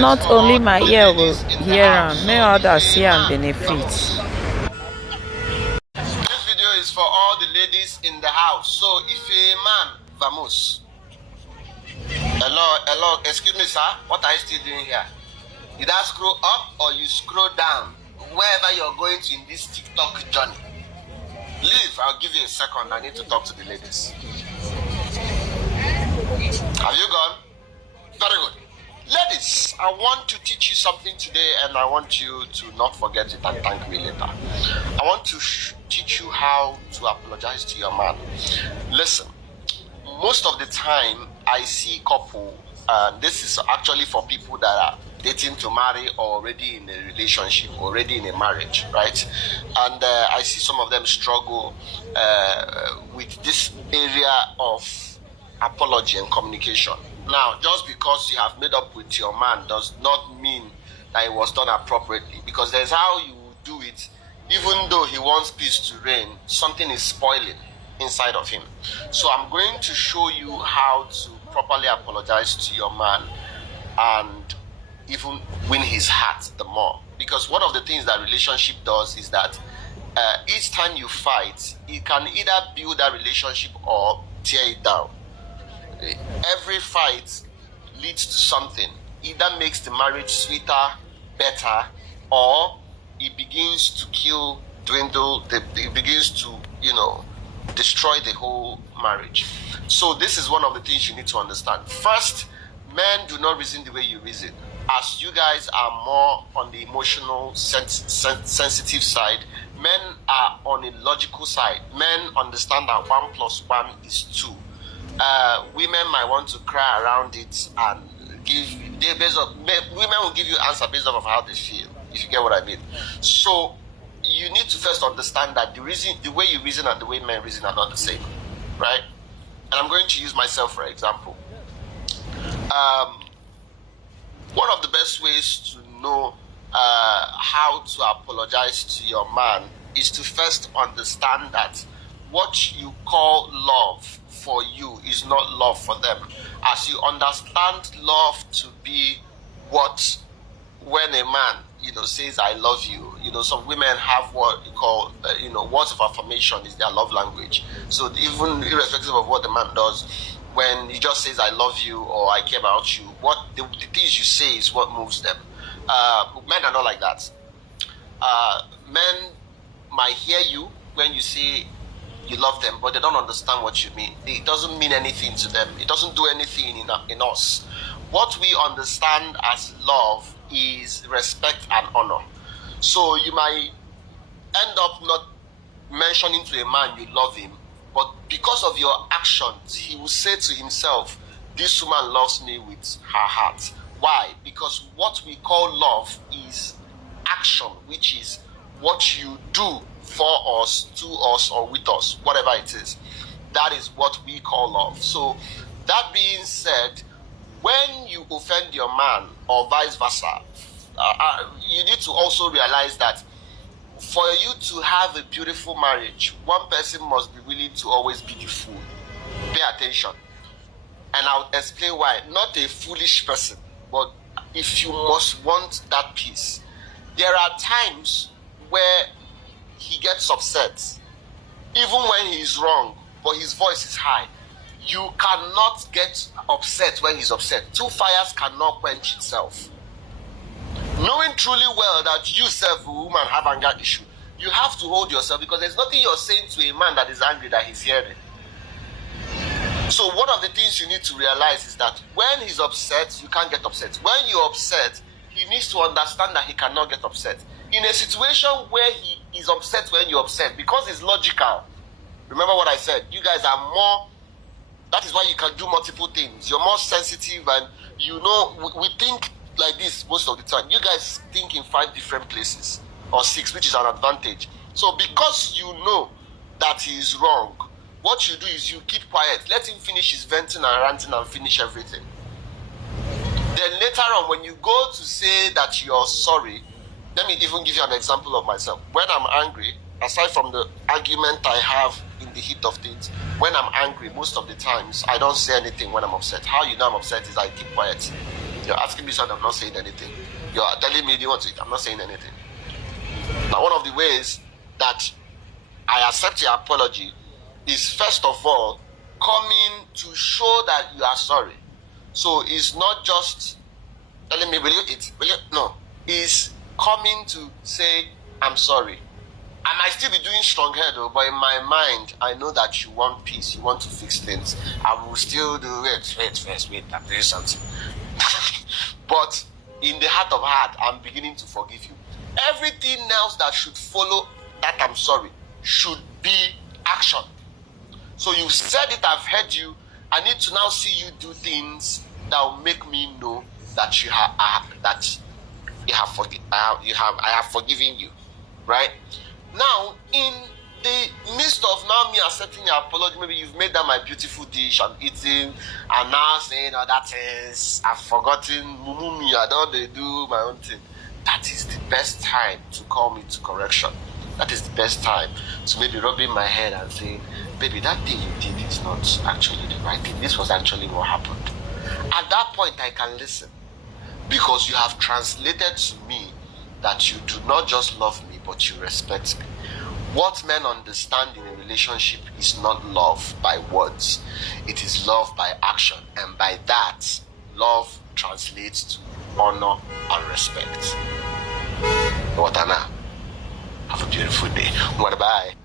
Not only my ear will hear am, may others see and benefit. This video is for all the ladies in the house. So if a man, vamos. Hello, excuse me, sir. What are you still doing here? You either scroll up or you scroll down. Wherever you're going to in this TikTok journey. Leave, I'll give you a second. I need to talk to the ladies. Have you gone? Very good. Ladies, I want to teach you something today and I want you to not forget it and thank me later. I want to teach you how to apologize to your man. Listen, most of the time I see couple, and this is actually for people that are dating to marry or already in a relationship, already in a marriage, right? And I see some of them struggle with this area of apology and communication. Now, just because you have made up with your man does not mean that it was done appropriately, because there's how you do it. Even though he wants peace to reign, something is spoiling inside of him. So I'm going to show you how to properly apologize to your man and even win his heart the more. Because one of the things that relationship does is that each time you fight, it can either build that relationship or tear it down. Every fight leads to something. Either makes the marriage sweeter, better, or it begins to kill, dwindle, it begins to, destroy the whole marriage. So this is one of the things you need to understand. First, men do not reason the way you reason. As you guys are more on the emotional, sensitive side, men are on a logical side. Men understand that 1 + 1 is 2. Women might want to cry around it and women will give you answer based off of how they feel, if you get what I mean. So you need to first understand that the way you reason and the way men reason are not the same, right? And I'm going to use myself for example. One of the best ways to know how to apologize to your man is to first understand that what you call love for you is not love for them. As you understand love to be what, when a man, says I love you, some women have what you call, words of affirmation is their love language. So even irrespective of what the man does, when he just says I love you or I care about you, what the things you say is what moves them. Men are not like that. Men might hear you when you say you love them, but they don't understand what you mean. It doesn't mean anything to them. It doesn't do anything in us. What we understand as love is respect and honor. So you might end up not mentioning to a man you love him, but because of your actions, he will say to himself, this woman loves me with her heart. Why? Because what we call love is action, which is what you do for us, to us, or with us, whatever it is. That is what we call love. So that being said, when you offend your man or vice versa, you need to also realize that for you to have a beautiful marriage, one person must be willing to always be the fool. Pay attention. And I'll explain why. Not a foolish person, but if you must want that peace. There are times where he gets upset, even when he is wrong, but his voice is high. You cannot get upset when he's upset. Two fires cannot quench itself. Knowing truly well that you self, a woman, have anger issue, you have to hold yourself, because there's nothing you're saying to a man that is angry that he's hearing. So one of the things you need to realize is that when he's upset, you can't get upset. When you're upset, he needs to understand that he cannot get upset. In a situation where he is upset when you're upset, because it's logical. Remember what I said, you guys are more, that is why you can do multiple things. You're more sensitive, and we think like this most of the time. You guys think in 5 different places or 6, which is an advantage. So because you know that he is wrong, what you do is you keep quiet. Let him finish his venting and ranting and finish everything. Then later on, when you go to say that you're sorry, let me even give you an example of myself. When I'm angry, aside from the argument I have in the heat of things, when I'm angry, most of the times, I don't say anything when I'm upset. How you know I'm upset is I keep quiet. You're asking me something, I'm not saying anything. You're telling me, do you want to eat? I'm not saying anything. Now, one of the ways that I accept your apology is, first of all, coming to show that you are sorry. So it's not just telling me, will you eat? Will you? No. It's coming to say, I'm sorry. I might still be doing strong head, though, but in my mind, I know that you want peace, you want to fix things. I will still do it. Wait, I'm doing something. But in the heart of heart, I'm beginning to forgive you. Everything else that should follow that I'm sorry should be action. So you said it, I've heard you. I need to now see you do things that will make me know that I have forgiven you, right? Now, in the midst of now me accepting your apology, maybe you've made that my beautiful dish, I'm eating, and now saying other things, I've forgotten, mumumi, I don't do my own thing. That is the best time to call me to correction. That is the best time to maybe rubbing my head and saying, baby, that thing you did is not actually the right thing. This was actually what happened. At that point, I can listen, because you have translated to me that you do not just love me, but you respect me. What men understand in a relationship is not love by words. It is love by action. And by that, love translates to honor and respect. What, Anna? Have a beautiful day. Bye-bye.